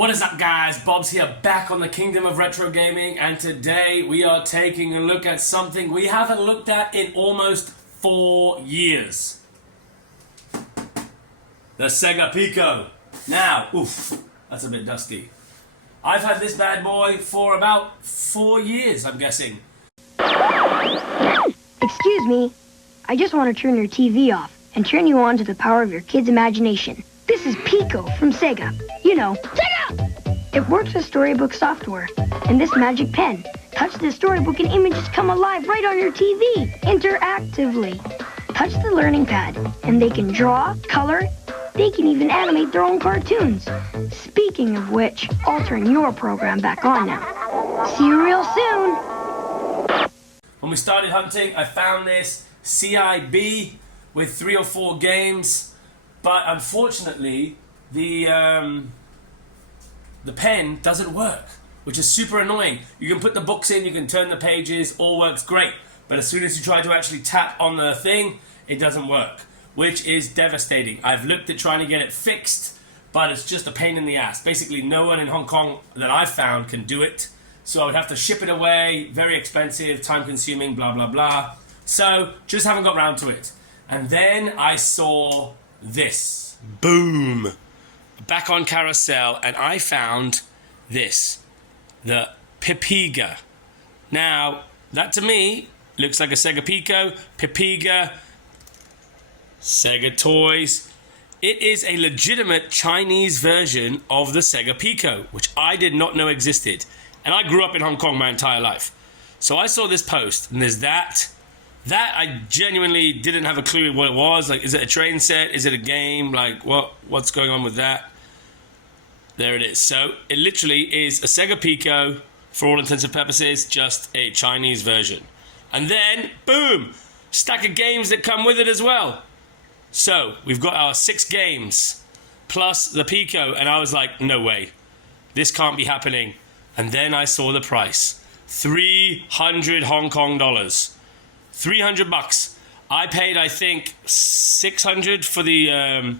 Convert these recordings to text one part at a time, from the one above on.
What is up, guys? Bob's here, back on the Kingdom of Retro Gaming, and today we are taking a look at something we haven't looked at in almost 4 years. The Sega Pico. Now, oof, that's a bit dusty. I've had this bad boy for about 4 years, I'm guessing. Excuse me, I just want to turn your TV off and turn you on to the power of your kid's imagination. This is Pico from Sega. You know, Sega! It works with storybook software. And this magic pen. Touch the storybook and images come alive right on your TV, interactively. Touch the learning pad, and they can draw, color, they can even animate their own cartoons. Speaking of which, I'll turn your program back on now. See you real soon! When we started hunting, I found this CIB with 3 or 4 games, but unfortunately, the pen doesn't work, which is super annoying. You can put the books in, you can turn the pages, all works great, but as soon as you try to actually tap on the thing, it doesn't work, which is devastating. I've looked at trying to get it fixed, but it's just a pain in the ass. Basically, no one in Hong Kong that I've found can do it, so I would have to ship it away, very expensive, time-consuming, blah, blah, blah. So, just haven't got round to it. And then I saw this. Boom! Back on carousel, and I found this. The PIPIGA. Now, that to me looks like a Sega Pico, PIPIGA, Sega Toys. It is a legitimate Chinese version of the Sega Pico, which I did not know existed. And I grew up in Hong Kong my entire life. So I saw this post, and there's that. That I genuinely didn't have a clue what it was. Like, is it a train set? Is it a game? Like, what's going on with that? There it is. So it literally is a Sega Pico, for all intents and purposes, just a Chinese version. And then, boom, stack of games that come with it as well. So we've got our 6 games plus the Pico, and I was like, no way, this can't be happening. And then I saw the price, 300 Hong Kong dollars. 300 bucks. I paid, I think, 600 for the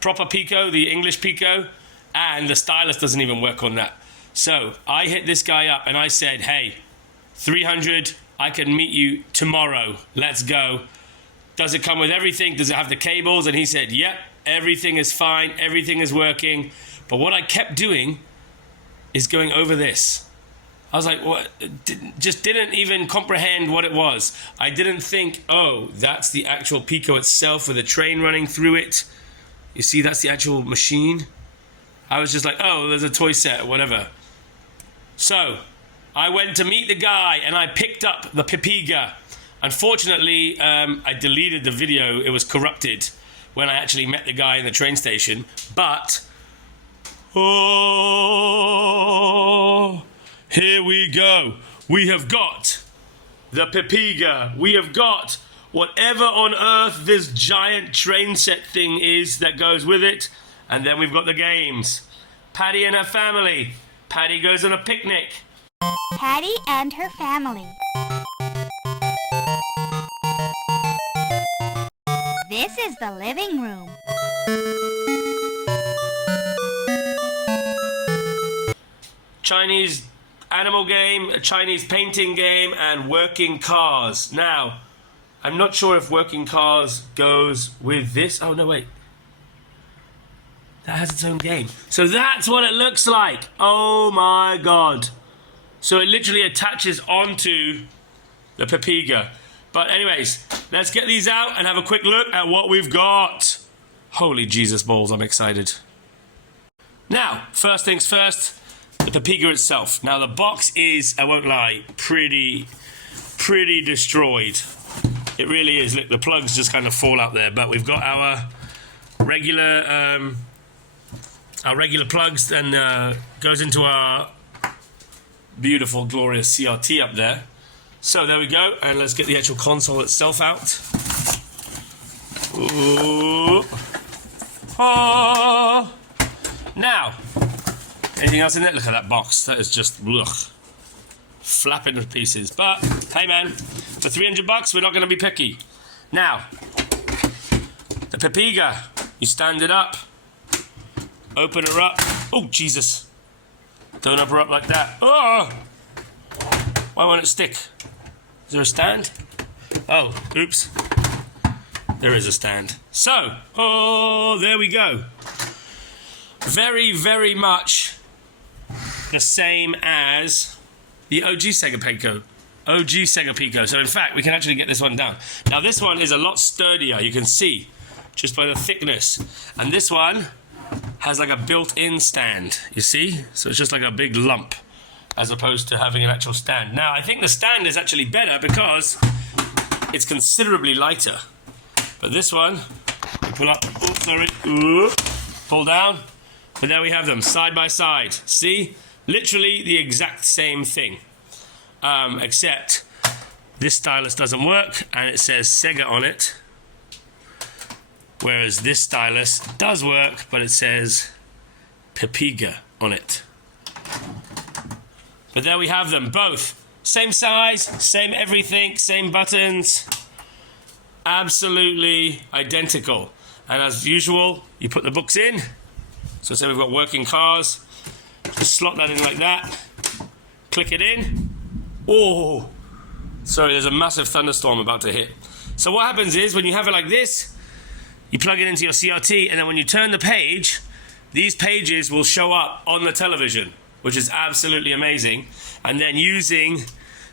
proper Pico, the English Pico, and the stylus doesn't even work on that. So I hit this guy up and I said, hey, 300, I can meet you tomorrow. Let's go. Does it come with everything? Does it have the cables? And he said, yep, everything is fine. Everything is working. But what I kept doing is going over this. I was like, what? Just didn't even comprehend what it was. I didn't think, oh, that's the actual Pico itself with a train running through it. You see, that's the actual machine. I was just like, oh, there's a toy set or whatever. So I went to meet the guy and I picked up the PIPIGA. Unfortunately, I deleted the video. It was corrupted when I actually met the guy in the train station. But, oh, here we go. We have got the PIPIGA. We have got whatever on earth this giant train set thing is that goes with it. And then we've got the games. Patty and her family. Patty goes on a picnic. Patty and her family. This is the living room. Chinese animal game, a Chinese painting game, and working cars. Now, I'm not sure if working cars goes with this. Oh, no, wait. That has its own game. So that's what it looks like. Oh, my God. So it literally attaches onto the PIPIGA. But anyways, let's get these out and have a quick look at what we've got. Holy Jesus balls, I'm excited. Now, first things first, the PIPIGA itself. Now the box is, I won't lie, pretty destroyed. It really is. Look, the plugs just kind of fall out there. But we've got our regular plugs, and goes into our beautiful, glorious CRT up there. So there we go, and let's get the actual console itself out. Ooh. Oh. Now, anything else in there? Look at that box. That is just ugh, flapping to pieces. But hey, man, for 300 bucks, we're not going to be picky. Now, the PIPIGA. You stand it up, open her up. Oh, Jesus. Don't up her up like that. Oh! Why won't it stick? Is there a stand? Oh, oops. There is a stand. So, oh, there we go. Very, very much the same as the OG Sega Pico. OG Sega Pico. So in fact, we can actually get this one down. Now this one is a lot sturdier, you can see, just by the thickness. And this one has like a built-in stand, you see? So it's just like a big lump, as opposed to having an actual stand. Now, I think the stand is actually better because it's considerably lighter. But this one, you pull up, oh, sorry, pull down, but there we have them, side by side. See? Literally the exact same thing. Except this stylus doesn't work and it says Sega on it, whereas this stylus does work but it says PIPIGA on it. But there we have them both, same size, same everything, same buttons, absolutely identical. And as usual, you put the books in. So say we've got working cars, just slot that in like that, click it in. Oh, sorry, there's a massive thunderstorm about to hit. So what happens is, when you have it like this, you plug it into your CRT, and then when you turn the page, these pages will show up on the television, which is absolutely amazing. And then using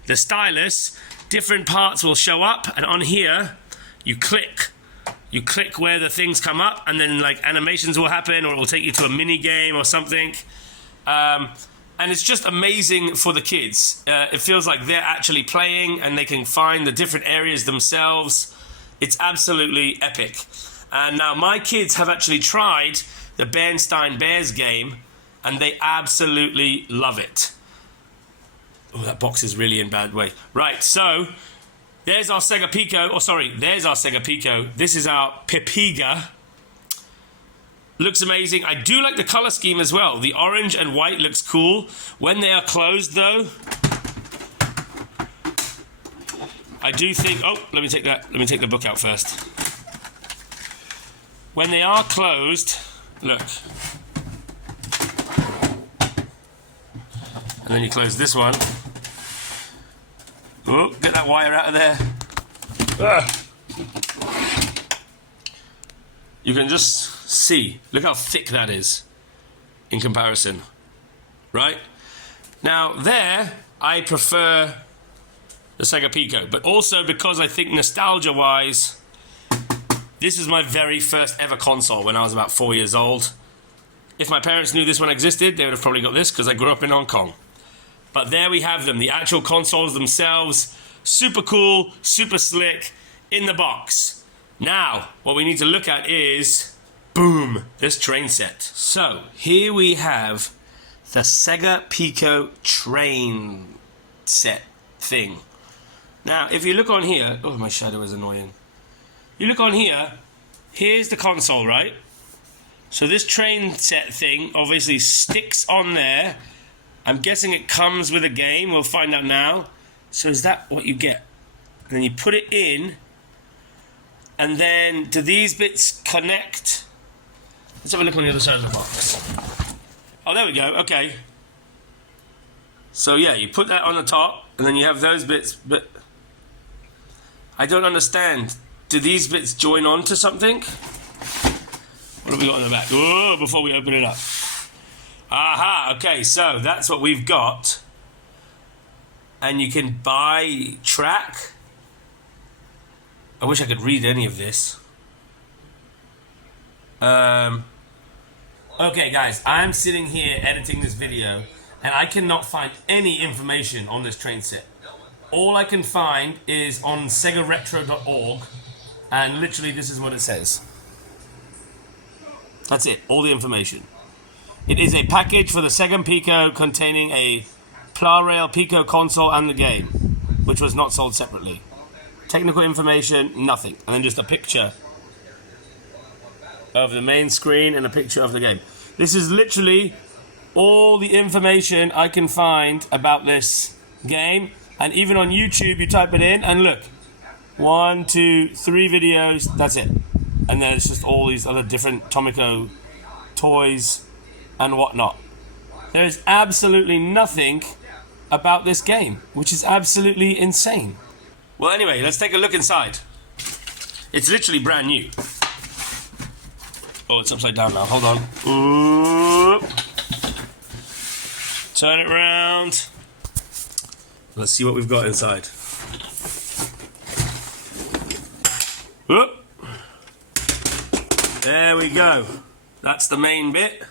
the stylus, different parts will show up, and on here, you click where the things come up, and then like animations will happen, or it will take you to a mini game or something. And it's just amazing for the kids. It feels like they're actually playing and they can find the different areas themselves. It's absolutely epic. And now my kids have actually tried the Bernstein Bears game and they absolutely love it. Oh, that box is really in bad way. Right, so there's our Sega Pico. There's our Sega Pico. This is our PIPIGA. Looks amazing. I do like the color scheme as well. The orange and white looks cool. When they are closed though, I do think, oh, let me take the book out first. When they are closed, look. And then you close this one. Oh, get that wire out of there. You can just see, look how thick that is in comparison, right? Now there, I prefer the Sega Pico, but also because I think nostalgia-wise, this is my very first ever console when I was about 4 years old. If my parents knew this one existed, they would have probably got this because I grew up in Hong Kong. But there we have them, the actual consoles themselves, super cool, super slick, in the box. Now, what we need to look at is, boom, this train set. So, here we have the Sega Pico train set thing. Now, if you look on here, oh, my shadow is annoying. You look on here, here's the console, right? So this train set thing obviously sticks on there. I'm guessing it comes with a game, we'll find out now. So is that what you get? And then you put it in, and then do these bits connect? Let's have a look on the other side of the box. Oh, there we go, okay. So yeah, you put that on the top, and then you have those bits, but I don't understand. Do these bits join on to something? What have we got on the back? Whoa, before we open it up. Aha, okay, so that's what we've got. And you can buy track. I wish I could read any of this. Okay, guys, I'm sitting here editing this video, and I cannot find any information on this train set. All I can find is on segaretro.org, and literally this is what it says. That's it, all the information. It is a package for the Sega Pico containing a Pla-Rail Pico console and the game, which was not sold separately. Technical information, nothing. And then just a picture of the main screen and a picture of the game. This is literally all the information I can find about this game. And even on YouTube, you type it in and look. 1, 2, 3 videos, that's it. And then it's just all these other different Tomico toys and whatnot. There is absolutely nothing about this game, which is absolutely insane. Well, anyway, let's take a look inside. It's literally brand new. Oh, it's upside down now. Hold on. Ooh. Turn it around. Let's see what we've got inside. Whoop. There we go. That's the main bit.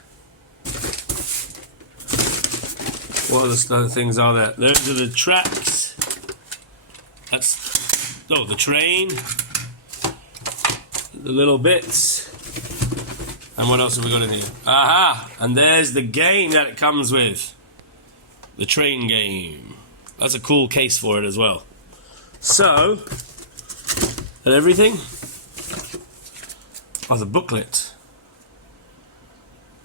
What other things are there? Those are the tracks. That's, oh, the train. The little bits. And what else have we got in here? Aha! And there's the game that it comes with. The train game. That's a cool case for it as well. So, and everything. Oh, the booklet.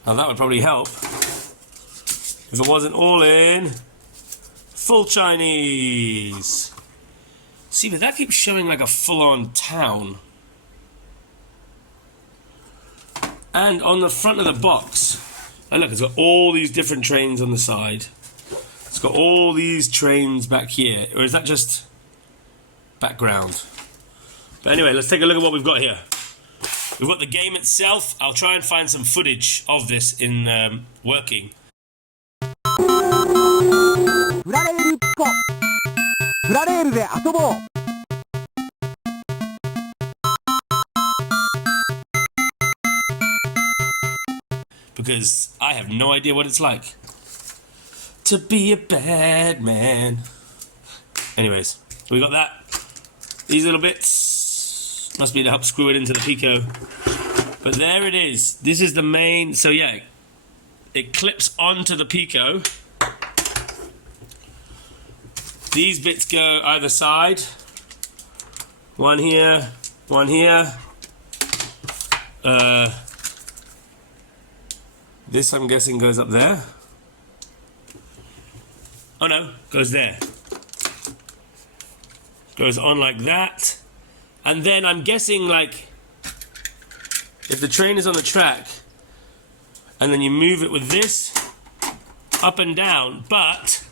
Now that would probably help if it wasn't all in full Chinese. See, but that keeps showing like a full-on town. And on the front of the box, and look, it's got all these different trains on the side. It's got all these trains back here. Or is that just background? But anyway, let's take a look at what we've got here. We've got the game itself. I'll try and find some footage of this in working. Because I have no idea what it's like to be a bad man. Anyways, we got that. These little bits must be to help screw it into the Pico. But there it is. This is the main. So yeah, it clips onto the Pico. These bits go either side. One here, one here. This, I'm guessing, goes up there. Oh no, goes there. Goes on like that. And then I'm guessing, like, if the train is on the track, and then you move it with this, up and down, but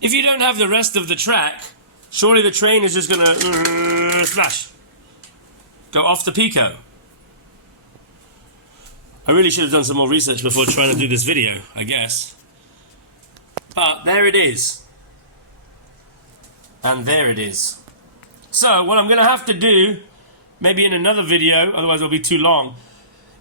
if you don't have the rest of the track, surely the train is just gonna smash. Go off the Pico. I really should have done some more research before trying to do this video, I guess. But there it is. And there it is. So what I'm going to have to do, maybe in another video, otherwise it'll be too long,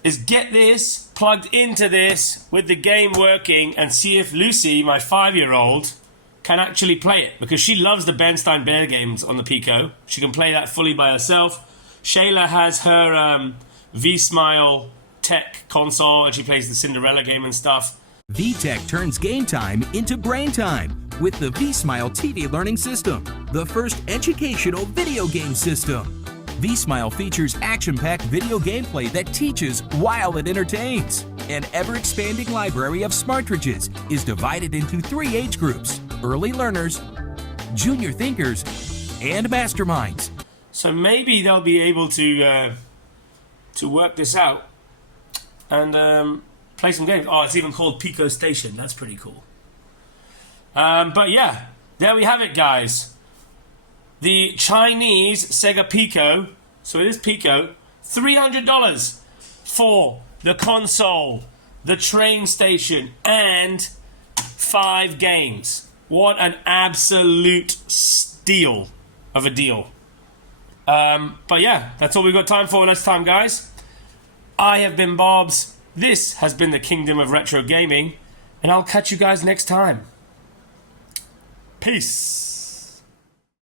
is get this plugged into this with the game working and see if Lucy, my 5-year-old, can actually play it. Because she loves the Bernstein Bear games on the Pico. She can play that fully by herself. Shayla has her V-Smile Tech console and she plays the Cinderella game and stuff. VTech turns game time into brain time with the V-Smile TV Learning System, the first educational video game system. V-Smile features action-packed video gameplay that teaches while it entertains. An ever-expanding library of smartridges is divided into 3 age groups: early learners, junior thinkers, and masterminds. So maybe they'll be able to work this out and play some games. Oh, it's even called Pico Station. That's pretty cool. But yeah, there we have it, guys. The Chinese Sega Pico, so it is Pico, $300 for the console, the train station, and 5 games. What an absolute steal of a deal. But yeah, that's all we've got time for next time, guys. I have been Bobs. This has been the Kingdom of Retro Gaming, and I'll catch you guys next time. Peace.